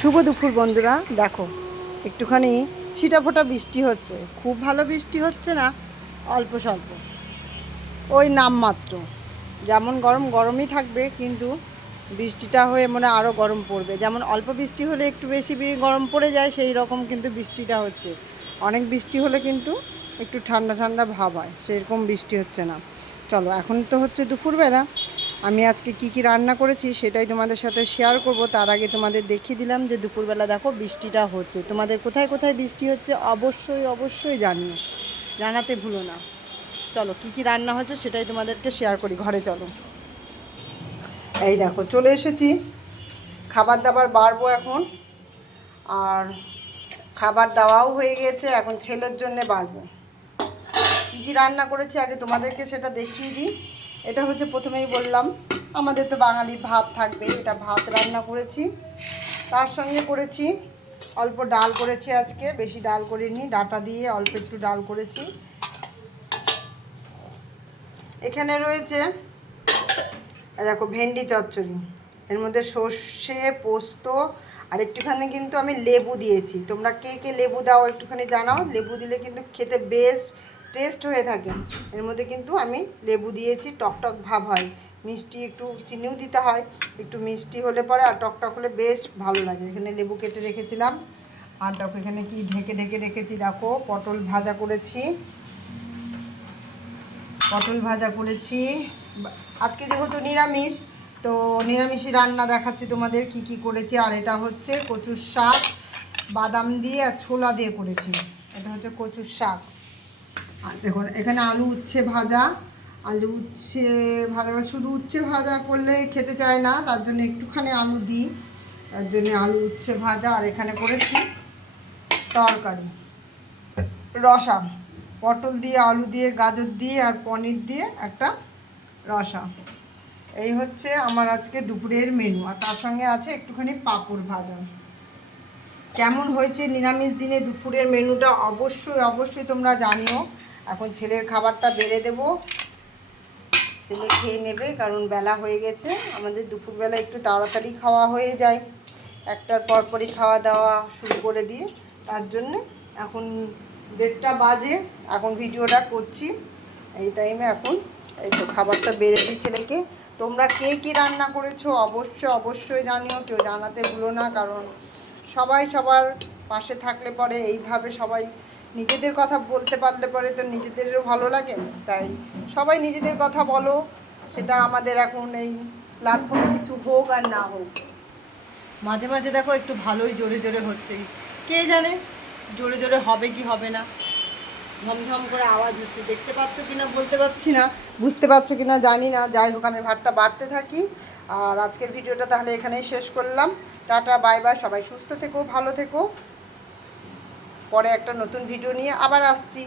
শুভ দুপুর বন্ধুরা। দেখো, একটুখানি ছিটাফোটা বৃষ্টি হচ্ছে। খুব ভালো বৃষ্টি হচ্ছে না, অল্প স্বল্প। ওই নামমাত্র। যেমন গরম, গরমই থাকবে, কিন্তু বৃষ্টিটা হয়ে মনে আরও গরম পড়বে। যেমন অল্প বৃষ্টি হলে একটু বেশি গরম পড়ে যায়, সেই রকম কিন্তু বৃষ্টিটা হচ্ছে। অনেক বৃষ্টি হলে কিন্তু একটু ঠান্ডা ঠান্ডা ভাব হয়, সেরকম বৃষ্টি হচ্ছে না। চলো, এখন তো হচ্ছে দুপুরবেলা। আমি আজকে কি কি রান্না করেছি সেটাই তোমাদের সাথে শেয়ার করব। তার আগে তোমাদের দেখিয়ে দিলাম যে দুপুরবেলা দেখো বৃষ্টিটা হচ্ছে। তোমাদের কোথায় কোথায় বৃষ্টি হচ্ছে অবশ্যই অবশ্যই জানিও। জানাতে ভুলো না। চলো, কি কি রান্না হচ্ছে সেটাই তোমাদেরকে শেয়ার করি। ঘরে চলো। এই দেখো, চলে এসেছি। খাবার দাবার বাড়বো এখন। আর খাবার দাওয়াও হয়ে গেছে, এখন ছেলের জন্য বাড়বো। কী কী রান্না করেছি আগে তোমাদেরকে সেটা দেখিয়ে দিই। এটা হচ্ছে প্রথমেই বললাম, আমাদের তো বাঙালির ভাত থাকবে, এটা ভাত রান্না করেছি। তার সঙ্গে করেছি, অল্প ডাল করেছি আজকে, বেশি ডাল করিনি, ডাটা দিয়ে অল্প একটু ডাল করেছি। এখানে রয়েছে দেখো ভেন্ডি চচ্চড়ি, এর মধ্যে সর্ষে, পোস্ত, আর একটুখানি কিন্তু আমি লেবু দিয়েছি। তোমরা কে কে লেবু দাও একটুখানি জানাও, লেবু দিলে কিন্তু খেতে বেশ টেস্ট হয়ে থাকে। এর মধ্যে কিন্তু আমি লেবু দিয়েছি টকটক ভাব হয়। মিষ্টি একটু চিনিও দিতে হয়, একটু মিষ্টি হলে পরে আর টকটক হলে বেশ ভালো লাগে। এখানে লেবু কেটে রেখেছিলাম। আর দেখো এখানে কি ঢেকে ঢেকে রেখেছি, দেখো পটল ভাজা করেছি। পটল ভাজা করেছি। আজকে যেহেতু নিরামিষ, তো নিরামিষই রান্না দেখাচ্ছি তোমাদের কি কি করেছি। আর এটা হচ্ছে কচুর শাক, বাদাম দিয়ে আর ছোলা দিয়ে করেছি। এটা হচ্ছে কচুর শাক। দেখুন এখানে আলু উচ্ছে ভাজা, আলু উচ্ছে ভাজা শুধু উচ্ছে ভাজা করলে খেতে চায় না, তার জন্য একটুখানি আলু দিই, তার জন্য আলু উচ্ছে ভাজা, আর এখানে করেছি তরকারি, রসা, পটল দিয়ে, আলু দিয়ে, গাজর দিয়ে, আর পনির দিয়ে একটা রসা। এই হচ্ছে আমার আজকে দুপুরের মেনু আর তার সঙ্গে আছে একটুখানি পাঁপড় ভাজা। কেমন হয়েছে নিরামিষ দিনে দুপুরের মেনুটা অবশ্যই অবশ্যই তোমরা জানিও। এখন ছেলের খাবারটা বেড়ে দেব। ছেলে খেয়ে নেবে, কারণ বেলা হয়ে গেছে। আমাদের দুপুরবেলা একটু তাড়াতাড়ি খাওয়া হয়ে যায়। একটার পরপরই খাওয়া দাওয়া শুরু করে দিয়ে, তার জন্যে এখন দেড়টা বাজে, এখন ভিডিওটা করছি। এই টাইমে এখন এই তো খাবারটা বেড়ে দিই ছেলেকে। তোমরা কে কী রান্না করেছ? অবশ্যই অবশ্যই জানিও। কেউ জানাতে ভুলো না, কারণ সবাই সবার পাশে থাকলে পরে এইভাবে সবাই নিজেদের কথা বলতে পারলে পরে তো নিজেদেরও ভালো লাগে। তাই সবাই নিজেদের কথা বলো, সেটা আমাদের এখন এই প্ল্যাটফর্মে কিছু হোক আর না হোক। মাঝে মাঝে দেখো একটু ভালোই জোরে জোরে হচ্ছে। কে জানে? জোরে জোরে হবে কি হবে না? ঝমঝম করে আওয়াজ হচ্ছে। দেখতে পাচ্ছ কিনা, বলতে পারছি না, বুঝতে পারছ কিনা, জানি না। যাই হোক, আমি ভাতটা বাড়তে থাকি। আর আজকের ভিডিওটা তাহলে এখানেই শেষ করলাম। টাটা, বাই বাই, সবাই সুস্থ থেকো, ভালো থেকো। পরে একটা নতুন ভিডিও নিয়ে আবার আসছি।